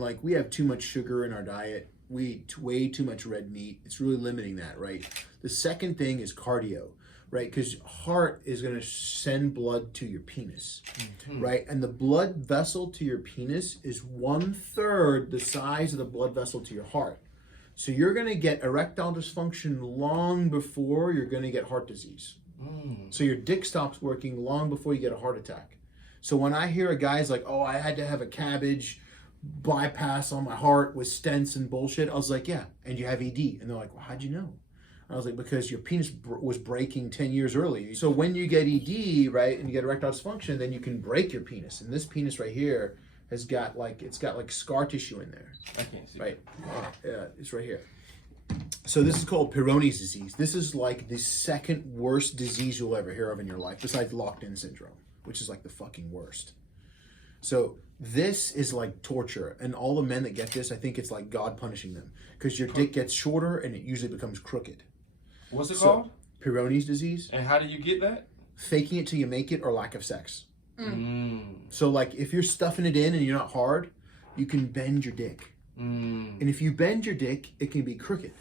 Like, we have too much sugar in our diet. We eat way too much red meat. It's really limiting that, right? The second thing is cardio, right? Because heart is going to send blood to your penis, right? And the blood vessel to your penis is 1/3 the size of the blood vessel to your heart. So you're going to get erectile dysfunction long before you're going to get heart disease. So your dick stops working long before you get a heart attack. So when I hear a guy's like, oh, I had to have a cabbage bypass on my heart with stents and bullshit, I was like, yeah, and you have ED. And they're like, well, how'd you know? I was like, because your penis was breaking 10 years early. So when you get ED, right, and you get erectile dysfunction, then you can break your penis. And this penis right here has got like, it's got like scar tissue in there. I can't see. Right? It's right here. So this is called Peyronie's disease. This is like the second worst disease you'll ever hear of in your life, besides locked-in syndrome, which is like the fucking worst. So this is like torture, and all the men that get this, I think it's like God punishing them, because your dick gets shorter and it usually becomes crooked. What's it called? Peyronie's disease. And how do you get that? Faking it till you make it, or lack of sex. So like, if you're stuffing it in and you're not hard, you can bend your dick. And if you bend your dick, it can be crooked,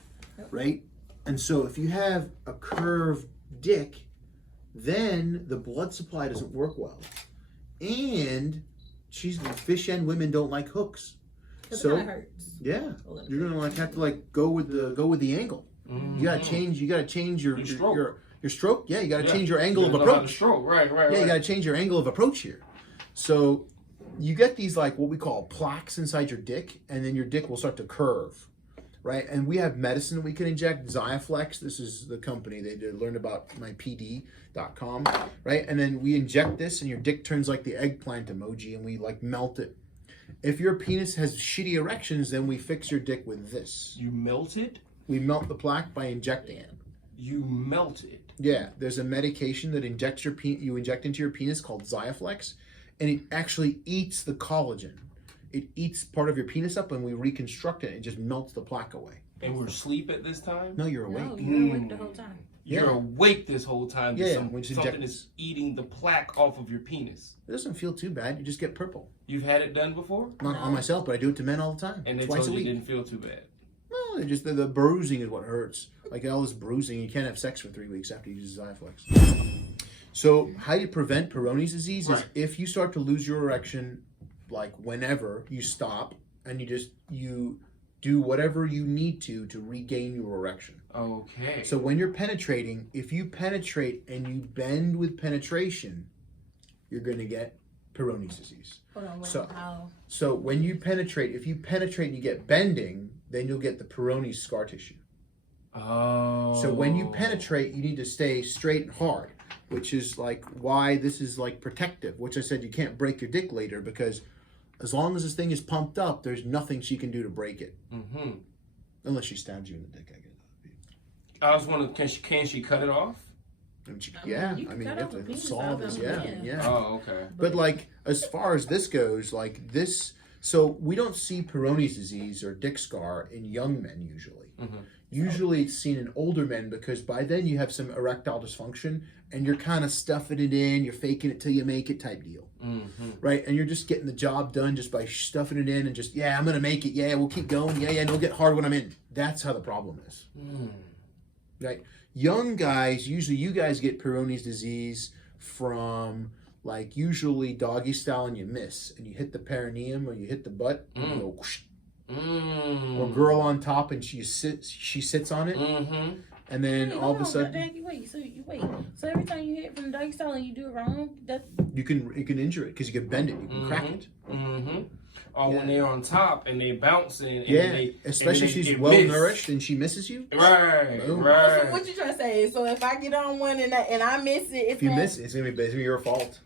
right? And so if you have a curved dick, then the blood supply doesn't work well. And fish end women don't like hooks. So it hurts. Yeah, you're gonna like have to like go with the angle. You gotta change your stroke. Yeah, you gotta change your angle of approach. Stroke. Right. Yeah, you gotta change your angle of approach here. So you get these like what we call plaques inside your dick, and then your dick will start to curve, right? And we have medicine we can inject, Xiaflex. This is the company. They learned about mypd.com, right? And then we inject this, and your dick turns like the eggplant emoji, and we like melt it. If your penis has shitty erections, then we fix your dick with this. You melt it? We melt the plaque by injecting it. You melt it? Yeah, there's a medication that injects you inject into your penis called Xiaflex, and it actually eats the collagen. It eats part of your penis up, and we reconstruct it. It just melts the plaque away. And we're asleep at this time? No, you're awake. No, you're awake the whole time. You're awake this whole time. Something is eating the plaque off of your penis. It doesn't feel too bad. You just get purple. You've had it done before? Not on myself, but I do it to men all the time. And they twice told a week. You didn't feel too bad? No, just the bruising is what hurts. Like all this bruising, you can't have sex for 3 weeks after you use Xiaflex. So how you prevent Peyronie's disease is if you start to lose your erection, like whenever, you stop and you do whatever you need to regain your erection. Okay. So when you're penetrating, if you penetrate and you bend with penetration, you're going to get Peyronie's disease. Hold on, wait, how? So when you penetrate, if you penetrate and you get bending, then you'll get the Peyronie's scar tissue. Oh. So when you penetrate, you need to stay straight and hard, which is like why this is like protective, which I said you can't break your dick later, because as long as this thing is pumped up, there's nothing she can do to break it. Unless she stabs you in the dick, I guess. I was wondering, can she cut it off? Yeah, I mean, you have to solve this. Yeah. Oh, okay. But like, as far as this goes, like this, so we don't see Peyronie's disease or dick scar in young men usually. Usually it's seen in older men, because by then you have some erectile dysfunction and you're kind of stuffing it in, you're faking it till you make it type deal. Right? And you're just getting the job done just by stuffing it in and just, yeah, I'm going to make it. Yeah, we'll keep going. Yeah, and it'll get hard when I'm in. That's how the problem is. Right? Young guys, usually you guys get Peyronie's disease from like usually doggy style and you miss and you hit the perineum or you hit the butt and you go whoosh. Or girl on top and she sits on it, and then all of a sudden So every time you hit from the doggy style and you do it wrong, you can injure it because you can bend it, you can crack it. Or when they're on top and they bouncing, especially if she's well nourished and she misses you. Right. So what you trying to say? So if I get on one and I miss it, if you miss it, it's gonna be your fault.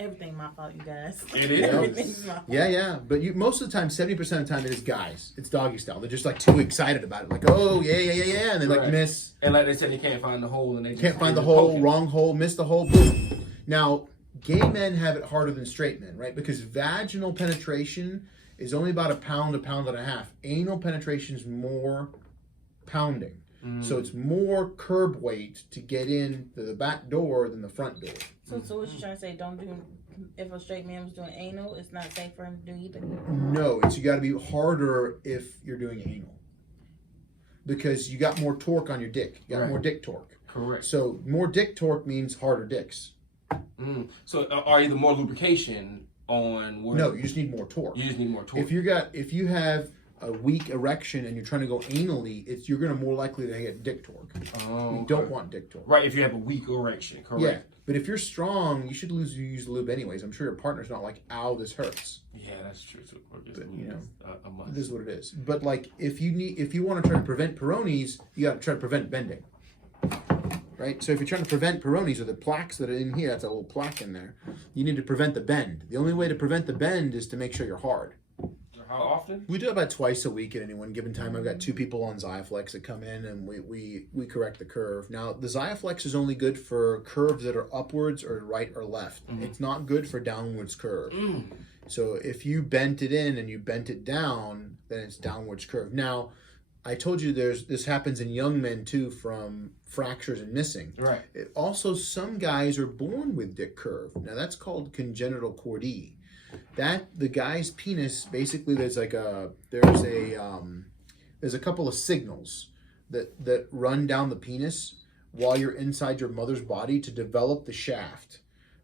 Everything my fault, you guys. It is. Everything's my fault. Yeah. But most of the time, 70% of the time, it is guys. It's doggy style. They're just like too excited about it. Like, oh yeah, and they like miss. And like they said, they can't find the hole, and they can't find the hole. Wrong hole. Miss the hole. Boom. Now, gay men have it harder than straight men, right? Because vaginal penetration is only about a pound and a half. Anal penetration is more pounding. So it's more curb weight to get in the back door than the front door. So what you trying to say? Don't do if a straight man was doing anal, it's not safe for him to do either? No, you got to be harder if you're doing anal. Because you got more torque on your dick. You got more dick torque. Correct. So more dick torque means harder dicks. So are either more lubrication on... No, you just need more torque. You just need more torque. If you have a weak erection and you're trying to go anally, you're going to more likely to get dick torque. You don't want dick torque. Right, if you have a weak erection, correct. Yeah, but if you're strong, you should use lube anyways. I'm sure your partner's not like, ow, this hurts. Yeah, that's true. So, but, you know, a must. This is what it is. But like, if you want to try to prevent Peyronie's, you got to try to prevent bending. Right? So if you're trying to prevent Peyronie's or the plaques that are in here, that's a little plaque in there, you need to prevent the bend. The only way to prevent the bend is to make sure you're hard. How often? We do it about twice a week at any one given time. I've got 2 people on Xiaflex that come in and we correct the curve. Now, the Xiaflex is only good for curves that are upwards or right or left. It's not good for downwards curve. So if you bent it in and you bent it down, then it's downwards curve. Now, I told you this happens in young men too from fractures and missing. Right. Also, some guys are born with dick curve. Now, that's called congenital chordee. That the guy's penis basically there's a couple of signals that run down the penis while you're inside your mother's body to develop the shaft,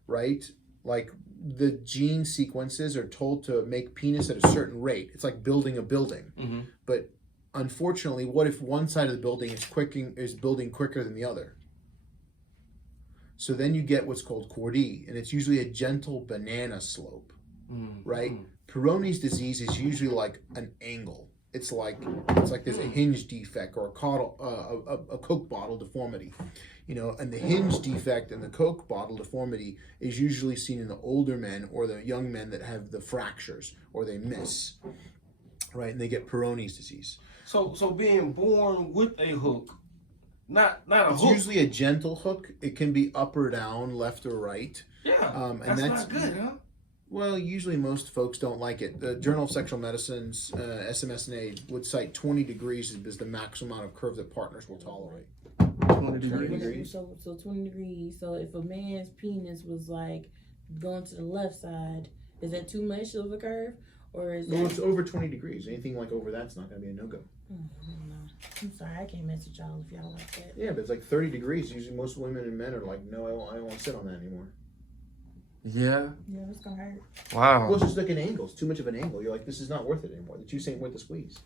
right? Like the gene sequences are told to make penis at a certain rate. It's like building a building. But unfortunately, what if one side of the building is building quicker than the other? So then you get what's called chordee, and it's usually a gentle banana slope. Right? Peyronie's disease is usually like an angle. It's like there's a hinge defect or a Coke bottle deformity, you know. And the hinge defect and the Coke bottle deformity is usually seen in the older men or the young men that have the fractures or they miss, right? And they get Peyronie's disease. So being born with a hook, not a it's hook. usually a gentle hook. It can be up or down, left or right. Yeah, and that's not good, huh? Well, usually most folks don't like it. The Journal of Sexual Medicine's SMSNA would cite 20 degrees as the maximum amount of curve that partners will tolerate. 20 degrees. So 20 degrees. So if a man's penis was like going to the left side, is that too much of a curve? Or is Well, it's over 20 degrees. Anything like over that's not going to be a no-go. I'm sorry, I can't message y'all if y'all like that. Yeah, but it's like 30 degrees. Usually most women and men are like, no, I don't want to sit on that anymore. Yeah. Yeah, it's gonna hurt. Wow. Well, it's just like an angle. It's too much of an angle. You're like, this is not worth it anymore. The juice ain't worth the squeeze.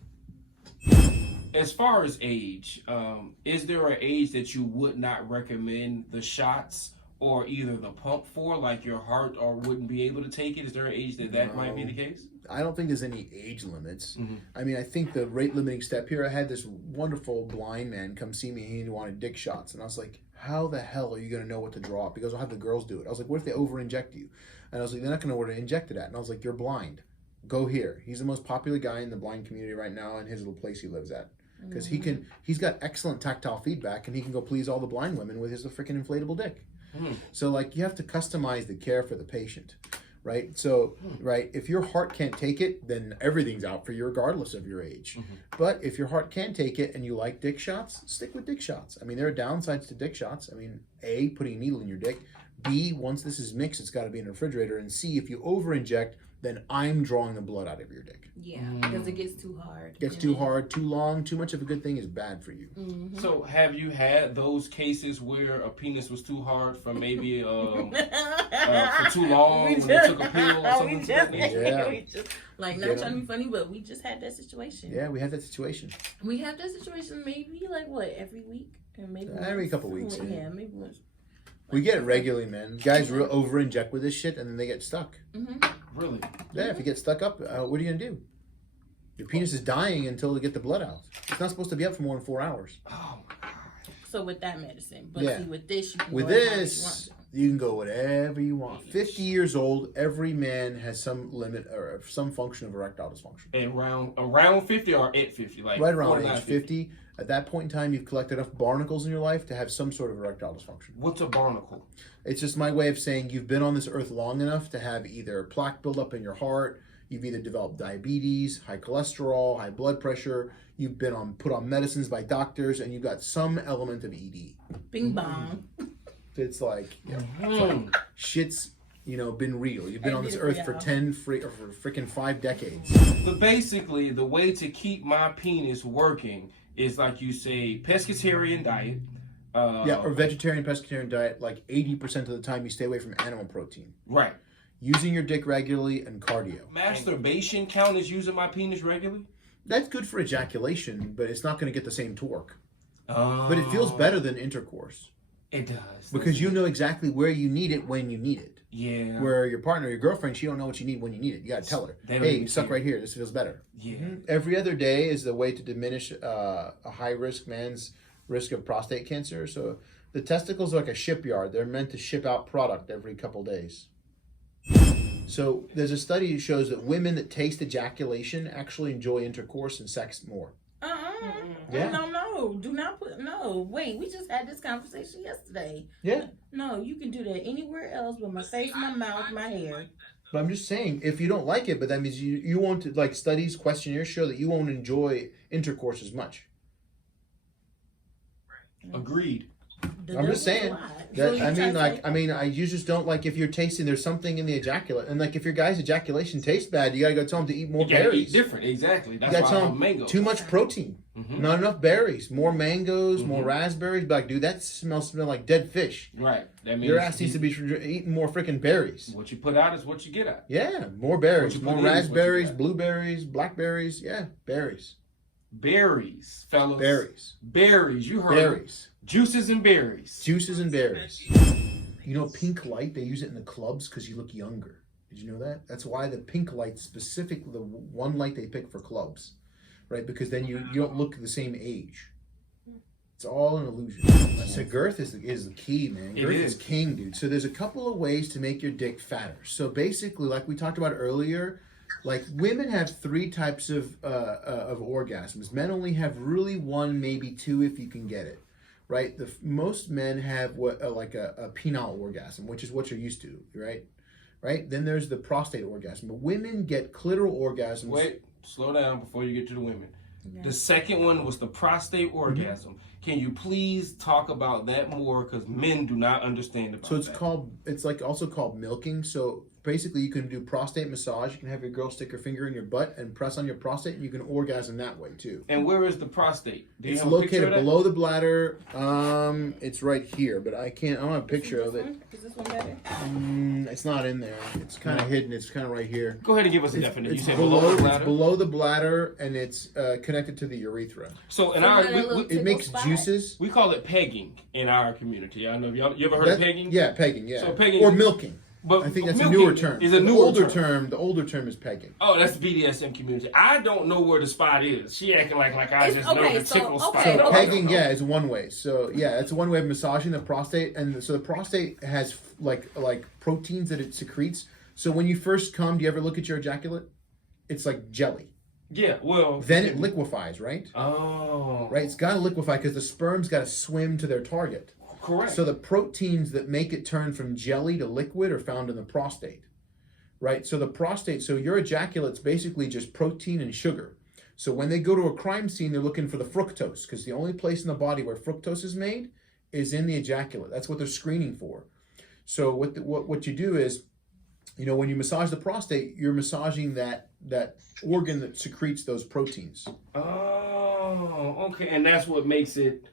As far as age, is there an age that you would not recommend the shots or either the pump for, like your heart or wouldn't be able to take it? Is there an age that might be the case? I don't think there's any age limits. I mean, I think the rate limiting step here, I had this wonderful blind man come see me and he wanted dick shots. And I was like, how the hell are you going to know what to draw? Because I'll have the girls do it. I was like, what if they over inject you? And I was like, they're not going to know where to inject it at. And I was like, you're blind. Go here. He's the most popular guy in the blind community right now in his little place he lives at. Because he's got excellent tactile feedback and he can go please all the blind women with his freaking inflatable dick. So like you have to customize the care for the patient. Right? So, right, if your heart can't take it, then everything's out for you regardless of your age. But if your heart can take it and you like dick shots, stick with dick shots. I mean, there are downsides to dick shots. I mean, A, putting a needle in your dick. B, once this is mixed, it's got to be in a refrigerator. And C, if you over-inject, then I'm drawing the blood out of your dick. Yeah, because it gets too hard. Gets too hard, too long, too much of a good thing is bad for you. So have you had those cases where a penis was too hard for maybe for too long when you took a pill or something? Like, not trying to be funny, but we just had that situation. Yeah, we had that situation. We have that situation maybe like what, every week? And maybe every couple weeks. Yeah, maybe once. We get it regularly, man. Guys over inject with this shit and then they get stuck. Really? Yeah, if you get stuck up, what are you going to do? Your penis is dying until they get the blood out. It's not supposed to be up for more than 4 hours. Oh, my God. So with that medicine. But see, with this, you can with go this, you can go whatever you want. 50 years old, every man has some limit or some function of erectile dysfunction. And around 50 or at 50? Like right around age 50. At that point in time, you've collected enough barnacles in your life to have some sort of erectile dysfunction. What's a barnacle? It's just my way of saying you've been on this earth long enough to have either plaque buildup in your heart, you've either developed diabetes, high cholesterol, high blood pressure, you've been put on medicines by doctors, and you've got some element of ED. Bing bong. It's like, shit's been real. You've been on this earth for 5 decades. But basically, the way to keep my penis working is, like you say, pescatarian diet. Or vegetarian, pescatarian diet. Like 80% of the time, you stay away from animal protein. Right. Using your dick regularly and cardio. Masturbation count as using my penis regularly? That's good for ejaculation, but it's not going to get the same torque. Oh. But it feels better than intercourse. It does. Because you know exactly where you need it when you need it. Yeah. Where your partner, your girlfriend, she don't know what you need when you need it. You got to tell her, hey, you suck right here. This feels better. Yeah. Every other day is the way to diminish a high-risk man's risk of prostate cancer. So the testicles are like a shipyard. They're meant to ship out product every couple days. So there's a study that shows that women that taste ejaculation actually enjoy intercourse and sex more. Yeah. No, do not put, no, wait, we just had this conversation yesterday. Yeah. No, you can do that anywhere else but my face, my mouth, my hair. But I'm just saying, if you don't like it, but that means you won't, like studies, questionnaires show that you won't enjoy intercourse as much. Agreed. I'm just saying. You just don't like if you're tasting. There's something in the ejaculate, and like if your guy's ejaculation tastes bad, you gotta go tell him to eat more berries. Eat different, exactly. That's you gotta why tell him mangoes. Too much protein, not enough berries. More mangoes, more raspberries. But like, dude, that smell like dead fish. Right. That means your ass needs to be eating more freaking berries. What you put out is what you get out. Yeah, more berries, more raspberries, blueberries, blackberries. Yeah, berries. Berries, fellas. Berries. You heard berries. Juices and berries. Juices and berries. Pink light, they use it in the clubs because you look younger. Did you know that? That's why the pink light, specifically the one light they pick for clubs, right? Because then you don't look the same age. It's all an illusion. So girth is the key, man. Girth is king, dude. So there's a couple of ways to make your dick fatter. So basically, like we talked about earlier, like women have 3 types of orgasms. Men only have really 1, maybe 2 if you can get it. Right, most men have like a penile orgasm, which is what you're used to, right. Then there's the prostate orgasm, but women get clitoral orgasms. Wait, slow down before you get to the women. Yeah. The second one was the prostate orgasm. Can you please talk about that more? Because men do not understand about that. So it's also called milking. So basically, you can do prostate massage. You can have your girl stick her finger in your butt and press on your prostate, and you can orgasm that way too. And where is the prostate? It's located below the bladder. It's right here, but I don't have a picture of it. Is this one better? It's not in there. It's kind of hidden. It's kind of right here. Go ahead and give us a definition. You said below the bladder. It's below the bladder, and it's connected to the urethra. So it makes juices. We call it pegging in our community. I know you ever heard of pegging? Yeah, pegging. Yeah. So pegging or milking. But I think that's a newer term. Is a newer term. The older term is pegging. Oh, that's the BDSM community. I don't know where the spot is. She acting like I just know the tickle spot. So pegging, is one way. So it's one way of massaging the prostate, and so the prostate has like proteins that it secretes. So when you first come, do you ever look at your ejaculate? It's like jelly. Yeah, well. Then it liquefies, right? Oh. Right, it's got to liquefy because the sperm's got to swim to their target. Correct. So the proteins that make it turn from jelly to liquid are found in the prostate, right? So your ejaculate's basically just protein and sugar. So when they go to a crime scene, they're looking for the fructose because the only place in the body where fructose is made is in the ejaculate. That's what they're screening for. So what you do is, when you massage the prostate, you're massaging that organ that secretes those proteins. Oh, okay. And that's what makes it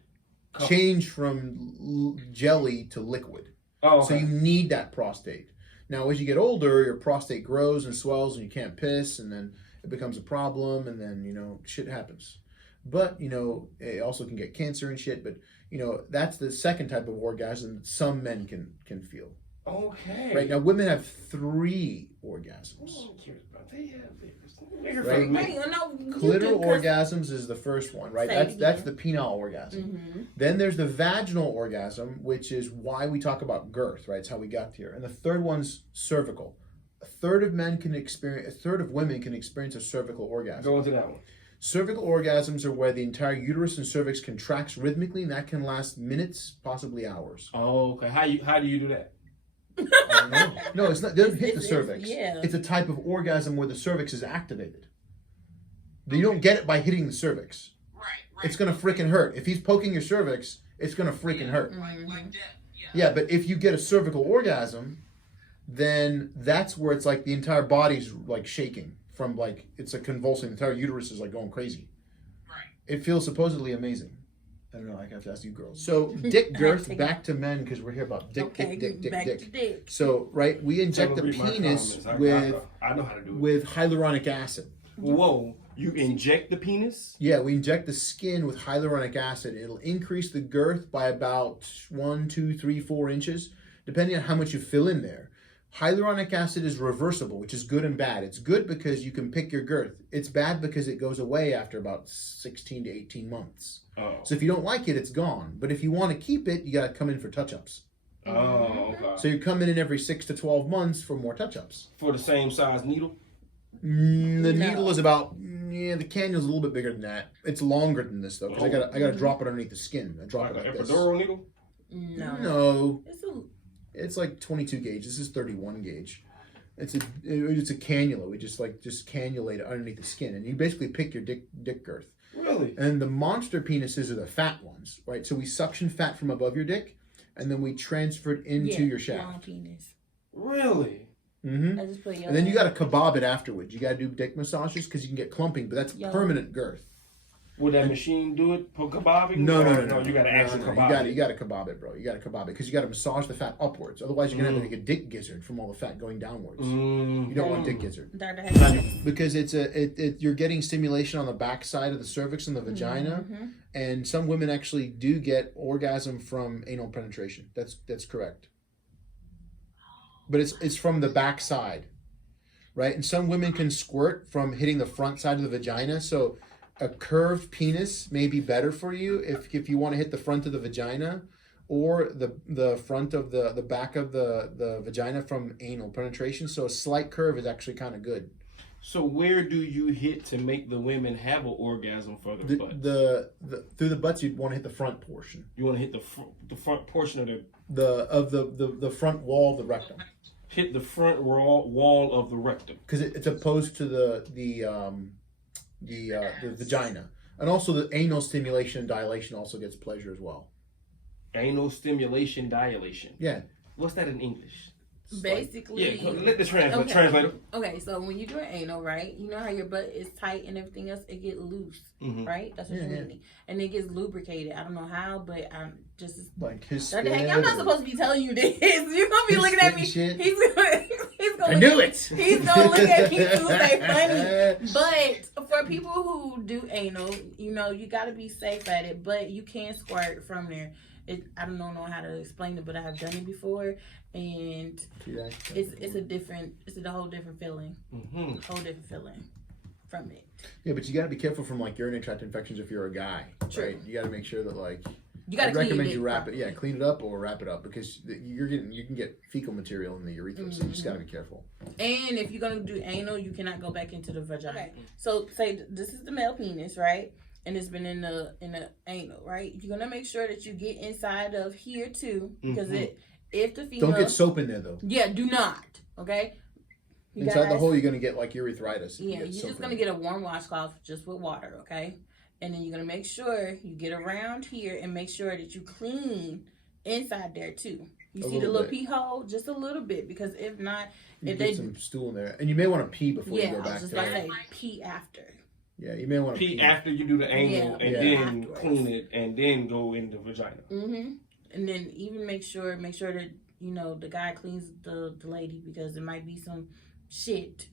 change from jelly to liquid. Oh, okay. So you need that prostate. Now, as you get older, your prostate grows and swells and you can't piss, and then it becomes a problem, and then, shit happens. But, it also can get cancer and shit, but, that's the second type of orgasm that some men can feel. Okay. Right, now women have 3 orgasms. Right? Clitoral orgasms is the first one, right? That's the penile orgasm. Then there's the vaginal orgasm, which is why we talk about girth, right? It's how we got here. And the third one's cervical. A third of women can experience a cervical orgasm. Go into that one. Cervical orgasms are where the entire uterus and cervix contracts rhythmically, and that can last minutes, possibly hours. Oh, okay. How do you do that? I don't know. No, it's not. It doesn't hit the cervix. It's a type of orgasm where the cervix is activated. You don't get it by hitting the cervix. Right. It's gonna freaking hurt. If he's poking your cervix, it's gonna freaking hurt. Like that. Yeah, but if you get a cervical orgasm, then that's where it's like the entire body's like shaking from like it's a convulsing. The entire uterus is like going crazy. Right. It feels supposedly amazing. I don't know. I have to ask you girls. So dick girth, back to men because we're here about dick, Okay, dick. back to dick. So right, we inject the Read my penis comments. with I know how to do it. with hyaluronic acid. Whoa, you inject the penis? Yeah, we inject the skin with hyaluronic acid. It'll increase the girth by about 1, 2, 3, 4 inches, depending on how much you fill in there. Hyaluronic acid is reversible, which is good and bad. It's good because you can pick your girth. It's bad because it goes away after about 16 to 18 months. Oh. So if you don't like it, it's gone. But if you want to keep it, you got to come in for touch-ups. Oh, okay. So you're coming in every 6 to 12 months for more touch-ups. For the same size needle? The No. needle is about, the cannule's a little bit bigger than that. It's longer than this though, because I gotta drop it underneath the skin. I drop Like it an like this. epidural needle? No. No, It's a it's like 22 gauge. This is 31 gauge. It's a cannula. We just cannulate it underneath the skin, and you basically pick your dick girth. Really? And the monster penises are the fat ones, right? So we suction fat from above your dick, and then we transfer it into your shaft. Long penis. Really? Mm-hmm. I just put And then you got to kebab it afterwards. You got to do dick massages because you can get clumping, but that's permanent girth. Would that machine do it for kebabbing? No. You got to actually kebab it. You got to kebab it, bro. You got to kebab it because you got to massage the fat upwards. Otherwise, you're gonna have like a dick gizzard from all the fat going downwards. You don't want dick gizzard Dr. Hakky. because you're getting stimulation on the back side of the cervix and the vagina, and some women actually do get orgasm from anal penetration. That's correct. But it's from the back side, right? And some women can squirt from hitting the front side of the vagina. So a curved penis may be better for you if you want to hit the front of the vagina or the front of the back of the vagina from anal penetration. So a slight curve is actually kind of good. So where do you hit to make the women have an orgasm for their butts? Through the butts, you'd want to hit the front portion. You want to hit the front portion of the front wall of the rectum. Hit the front wall of the rectum. Because it's opposed to the vagina, and also the anal stimulation and dilation also gets pleasure as well. Anal stimulation dilation. Yeah. What's that in English? basically. Yeah, let the translator. Okay, so when you do an anal, right, you know how your butt is tight and everything else, it gets loose, right? That's what you're meaning. And it gets lubricated. I don't know how, but I'm just like his. Dr. Hakky, I'm not supposed to be telling you this. You're gonna be looking at me. Shit. He's gonna I knew it. He's gonna look at me too like funny. But for people who do anal, you know, you gotta be safe at it. But you can squirt from there. I don't know how to explain it, but I have done it before, and it's a whole different feeling, whole different feeling from it. Yeah, but you got to be careful from like urinary tract infections if you're a guy, right? You got to make sure that like you got to recommend you wrap it. Yeah, clean it up or wrap it up because you can get fecal material in the urethra, so you just got to be careful. And if you're gonna do anal, you cannot go back into the vagina. Okay. So say this is the male penis, right? And it's been in the anal, right? You're gonna make sure that you get inside of here too, because if the female don't get soap in there though. Yeah, do not. Okay. Inside the hole, you're gonna get like urethritis. Yeah, you're just gonna get a warm washcloth just with water, okay? And then you're gonna make sure you get around here and make sure that you clean inside there too. You see the little pee hole, just a little bit, because if not, if they get some stool in there, and you may want to pee before you go back. I was just about to say pee after. Yeah, you may want to pee after you do the anal, and then afterwards. clean it, and then go in the vagina. And then even make sure that the guy cleans the lady, because there might be some shit,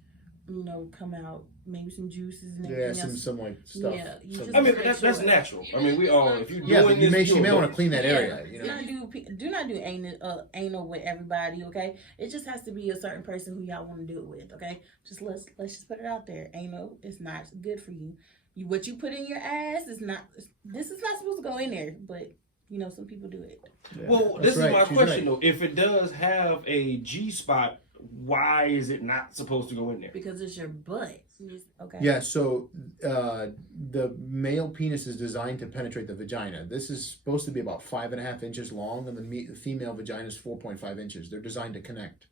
come out, maybe some juices and everything else. some like stuff. Yeah, I mean, that's natural. I mean, we all if you but you may want to clean that area. Do not do anal with everybody, okay? It just has to be a certain person who y'all want to do it with, okay? Let's just put it out there. Anal is not good for you. What you put in your ass is not. This is not supposed to go in there, but some people do it. Yeah, well, this is my question though. If it does have a G spot, why is it not supposed to go in there? Because it's your butt. Okay. Yeah, so the male penis is designed to penetrate the vagina. This is supposed to be about 5.5 inches long, and the female vagina is 4.5 inches. They're designed to connect.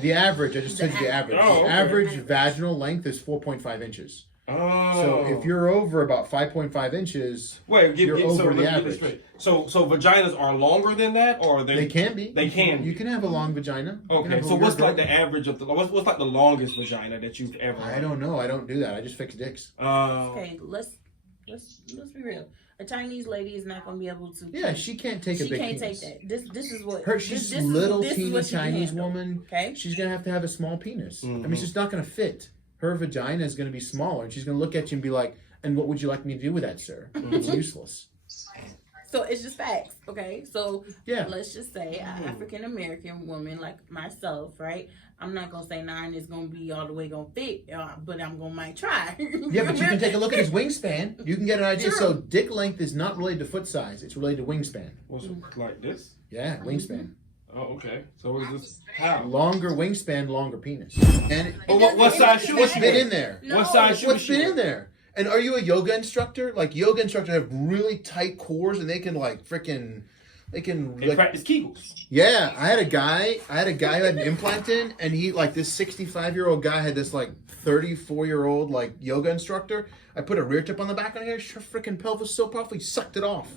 The average, I just said the average. The average vaginal length is 4.5 inches. Oh. So if you're over about 5.5 inches, you're over the average. So vaginas are longer than that, or they can be. They can. You can have a long vagina. Okay. So what's like the average of what's like the longest vagina that you've ever? I don't know. I don't do that. I just fix dicks. Okay, let's be real. A Chinese lady is not going to be able to. Yeah, she can't take a big penis. She can't take that. This is what She's little teeny Chinese Chinese woman. Okay, she's gonna have to have a small penis. Mm-hmm. I mean, it's just not gonna fit. Her vagina is gonna be smaller, and she's gonna look at you and be like, "And what would you like me to do with that, sir? It's useless." So it's just facts, okay? So yeah, let's just say an African American woman like myself, right? I'm not gonna say 9 is gonna be all the way gonna fit, but I'm gonna might try. Yeah, but you can take a look at his wingspan. You can get an idea. True. So dick length is not related to foot size; it's related to wingspan. What's like this? Yeah, wingspan. Oh, okay. So is this how? Longer wingspan, longer penis. And what size shoe? What's been in there? No. What size shoe? What's been in there? And are you a yoga instructor? Like yoga instructors have really tight cores, and they can like freaking, they can They practice Kegels. Yeah, I had a guy who had an implant in, and he like this 65-year-old guy had this like 34-year-old like yoga instructor. I put a rear tip on the back of her freaking pelvis so powerful he sucked it off.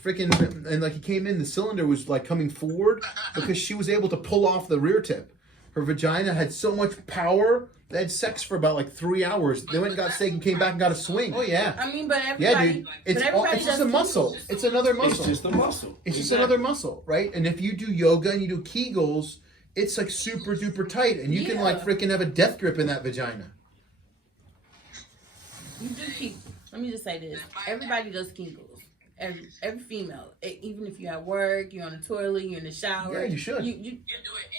Freaking, and like he came in, the cylinder was like coming forward because she was able to pull off the rear tip. Her vagina had so much power. They had sex for about like 3 hours. They went and got steak and came back and got a swing. Oh yeah. I mean, but everybody, Yeah, dude. It's just a muscle. It's another muscle. It's just a muscle. It's just another muscle, right? And if you do yoga and you do Kegels, it's like super duper tight, and you can like freaking have a death grip in that vagina. You do keep. Let me just say this: everybody does Kegels. Every female, even if you're at work, you're on the toilet, you're in the shower. Yeah, you should. You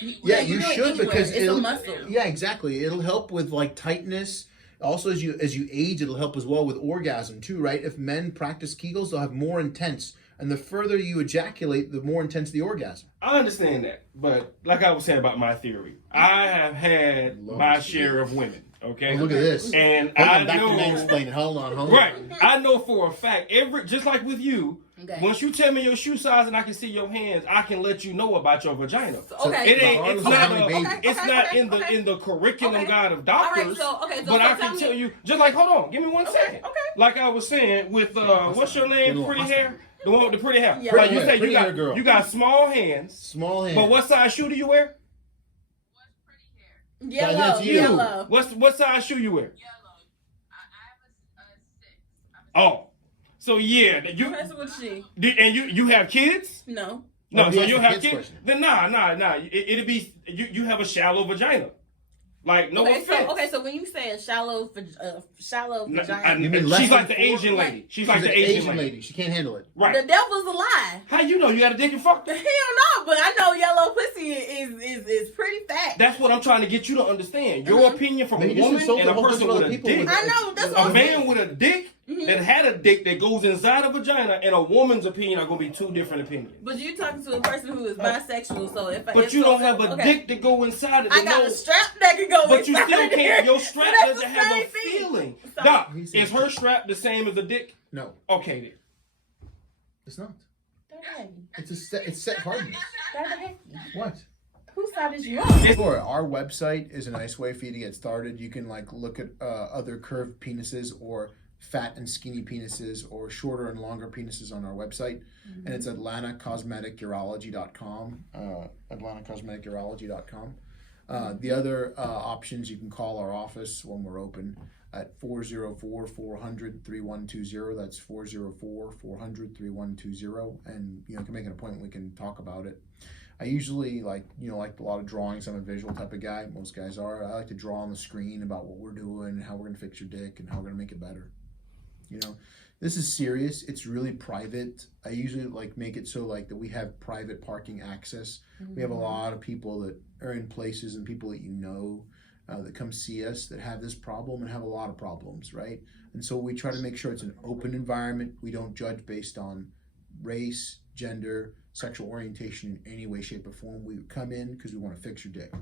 You should anywhere. because it's a muscle. Yeah, exactly. It'll help with like tightness. Also, as you age, it'll help as well with orgasm too, right? If men practice Kegels, they'll have more intense, and the further you ejaculate, the more intense the orgasm. I understand that, but like I was saying about my theory, I have had my share of women. Okay. Oh, look at this. And I I know. explain it. Hold on. Right. I know for a fact. Just like with you. Okay. Once you tell me your shoe size and I can see your hands, I can let you know about your vagina. Okay. It ain't. It's not okay. in the curriculum Okay. guide of doctors. All right, so but I can tell you. Just like, hold on. Give me 1 second. Okay. Like I was saying with what's your name? Pretty hair. The one with the pretty hair. Yeah. Like you Pretty say, hair girl. you got small hands. Small hands. But what size shoe do you wear? Yellow. That's you. Yellow. What size shoe you wear? Yellow. I have a 6. Oh, so yeah, That's what she. and you have kids? No. No, Oh, so yes, you the have kids kids. question. Then nah. It'll be you have a shallow vagina. Like no offense. So when you say a shallow vagina, You mean less she's like than the Asian four? lady. She's like She's the an Asian lady. She can't handle it. Right. the devil's a lie. How you know you got a dick and fuck? Hell no, but I know yellow pussy is pretty fat. That's what I'm trying to get you to understand. Your opinion from Man, a you just woman insulted and a a whole bunch person of with other a people dick. with I know. That's what A I'm man saying. with a dick that had a dick that goes inside a vagina and a woman's opinion are going to be two different opinions. But you're talking to a person who is bisexual, so if But you don't have a dick to go inside it. I got a strap that can go But you inside still of there. can't. Your strap So that's doesn't the have a same thing. feeling. So- Doc, is her strap the same as a dick? No, Okay then. it's not. Daddy, It's set hardness. Daddy, What? whose side is you on? Sure, our website is a nice way for you to get started. You can like look at other curved penises or fat and skinny penises or shorter and longer penises on our website. And it's AtlantaCosmeticUrology.com. AtlantaCosmeticUrology.com. The other options, you can call our office when we're open at 404-400-3120. That's 404-400-3120. And you can make an appointment. We can talk about it. I usually like a lot of drawings. I'm a visual type of guy. Most guys are. I like to draw on the screen about what we're doing, how we're going to fix your dick, and how we're going to make it better. This is serious. It's really private. I usually make it so that we have private parking access. We have a lot of people that are in places and people that that come see us that have this problem and have a lot of problems, right? And so we try to make sure it's an open environment. We don't judge based on race, gender, sexual orientation in any way, shape, or form. We come in because we want to fix your dick.